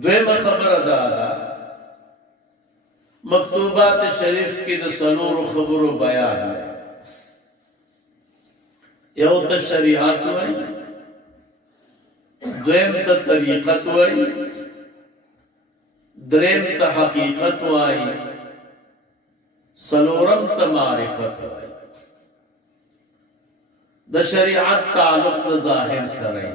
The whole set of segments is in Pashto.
دویمه خبره دا ده مکتوبات شریف کې د څلورو خبرو بیان دی. یو ته شریعت وایي، دویم ته طریقت وایي، دریم ته حقیقت وایي، څلورم ته معرفت وایي. د شریعت تعلق د ظاهر سره،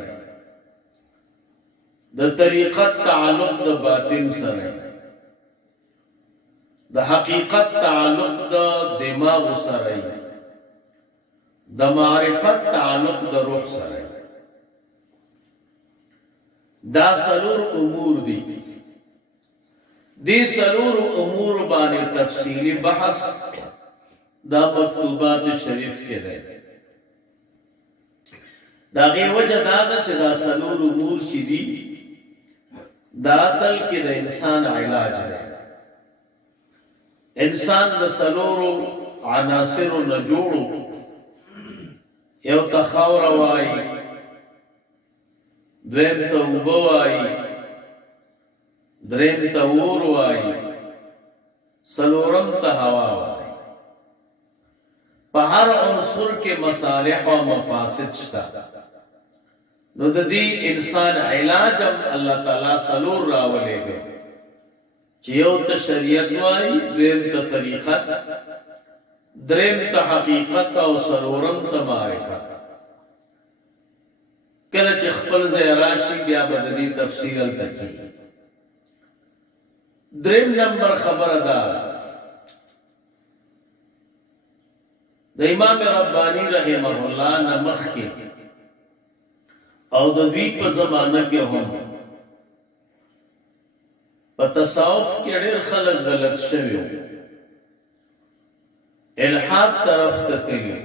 د طریقت تعلق د باطن سره، د حقیقت تعلق د دماغ سره، د معرفت تعلق د روح سره. دا څلور امور دي. دې څلور امور باندې تفصیلی بحث دا مکتوبات شریف کې دی. دا غي وجه دا ده چې دا څلور امور چې دي دا اصل کې د انسان علاج دی. انسان د څلورو عناصرو نه جوړو. یو ته خاوره وایي، دویم ته اوبه وایي، دریم ته اور وایي، څلورم ته هوا وایي. په هر عنصر کې مصالح او مفاسد شته. نو د دې انسان علاج هم الله تعالی څلور راولېږي چې یو ته شریعت وایي، دویم ته طریقت، دریم ته حقیقت او څلورم ته معرفت. کله چې خپل ځای راشي بیا به د دې تفصیل هلته کېږي. دریم نمبر خبره ده د امام ربانی رحمه الله نه مخکې او د دوی په زمانه کې هم په تصوف کې ډېر خلک غلط شوي، الحاد طرف ته تللي.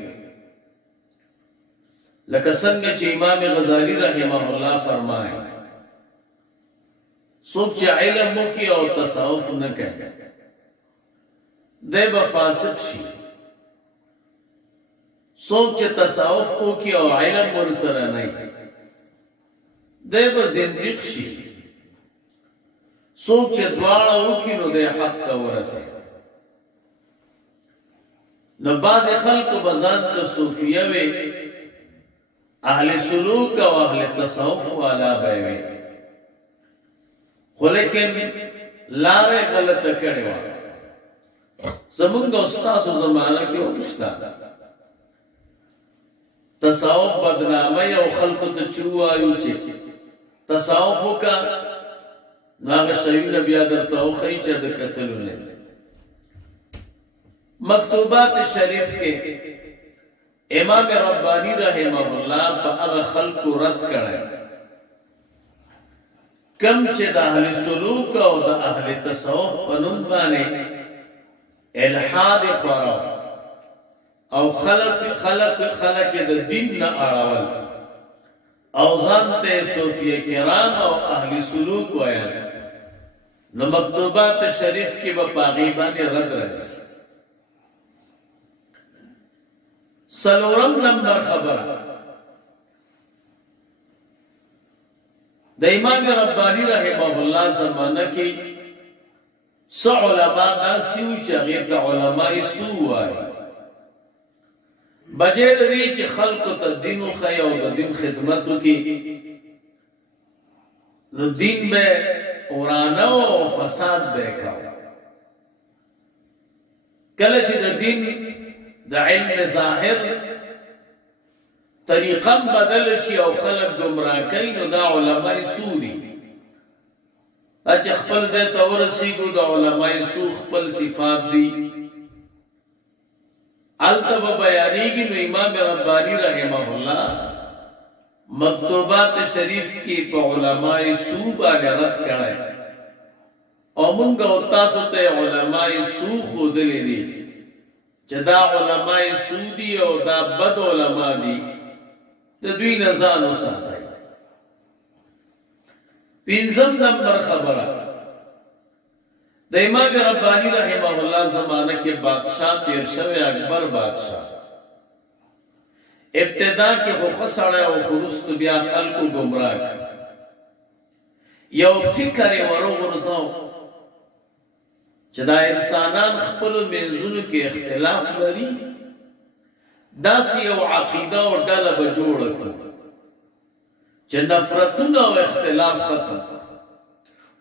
لکه څنګه چې امام غزالی رحمه الله فرمایي څوک چې علم وکړي او تصوف نه کوي دی به فاسق شي. څوک چې تصوف وکړي او علم ورسره نه وي دی به زنديق شي. څوک چې دواړه وکړي نو دی حق ته ورسي. نو بعض خلق بزان ته صوفیه وي، اهل سلوک او اهل تصوف والا به وي، خو لیکن لارې غلطه کړې وه. زمونږ استاسو زمانه کې هم شته تصوف بدنامۍ او خلکو ته چې ووایو چې تصوف وکړه نو هغه شیونه بیا درته وښیي چې د کتلو نه. مکتوبات شریف کې امام ربانی رحمه الله په هغه خلکو رد کړی کم چې د اهل سلوک او د اهل تصوف په نوم باندې الحاد خورا او خلق د دین نه اړول او ځان ته صوفیه کرام او اهل سلوک وایي. نو مکتوبات شریف کې به پاغي باندې رد راځي. څلورم نمبر خبره د امام ربانی رحمه الله زمانه کې څو علما داسې وو چې هغې ته علماء سو وایي. بجې د دې چې خلکو ته دین وښیي او د دین خدمت وکړي نو دین به ورانه او فساد به یې کاوه. کله چې د دین د علم ظاهر طریقه بدل شي او خلق گمراه کوي نو دا علماء سو دي. چې خپل ځای ته ورسېږو د علماء سو خپل صفات دي هلته به بیانېږي. نو امام ربانی رحمه الله مکتوبات شریف کې په علماء سو باندې رد کړی او مونږ او تاسو ته علماء سو ښودلي دي چې دا علماء سو دي او دا بد علما دي، د دوی نه ځان وساتئ. پنځم نمبر خبره د امام ربانی رحمه الله زمانه کې بادشاہ تیر شوی اکبر بادشاہ ابتدا کې خو خسړی او خرست بیا خلکو گمراه یو فکر ورغورځاو چې دا انسانان خپلو منځونو کې اختلاف لري، داسې یو عقیده او ډله به جوړه کړو چې نفرتونه او اختلاف ختم.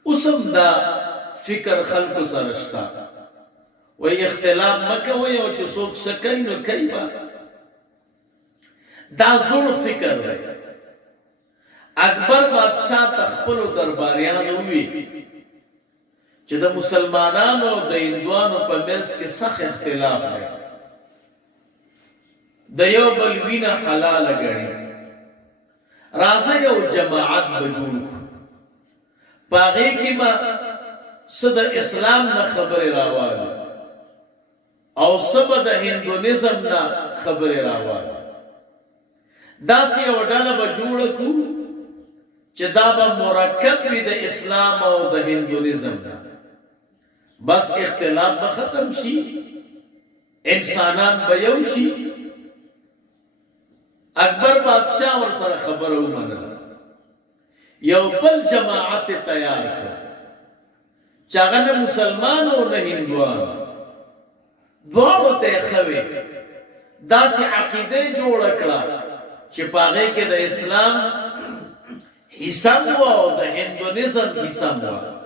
اوس هم دا فکر خلکو سره شته، وایي اختلاف مه کوئ او چې څوک څه کوي نو کوي به. دا زوړ فکر دی. اکبر بادشاہ ته خپلو درباریانو وویل چې د مسلمانانو او د هندوانو په منځ کې سخت اختلاف دی، د یو بل وینه حلاله ګڼي، راځه یو جماعت به جوړ کړو، په هغې کې به څه د اسلام نه خبرې راوالو او څه به د هندونیزم نه خبرې راوالو. داسې یو ډله به جوړه کړو چې دا به مرکب وي د اسلام او د هندونیزم نه، بس اختلاف به ختم شي، انسانان به یو شي. اکبر بادشاہ ور سره خبره ومنله، یو بل جماعت تیار کړ چې هغه نه مسلمان او نه هندوان، دواړو ته یې ښه وي، داسې عقیده یې جوړه کړه چې په هغې کې د اسلام حصه وه او د هندونیزم حصه وه.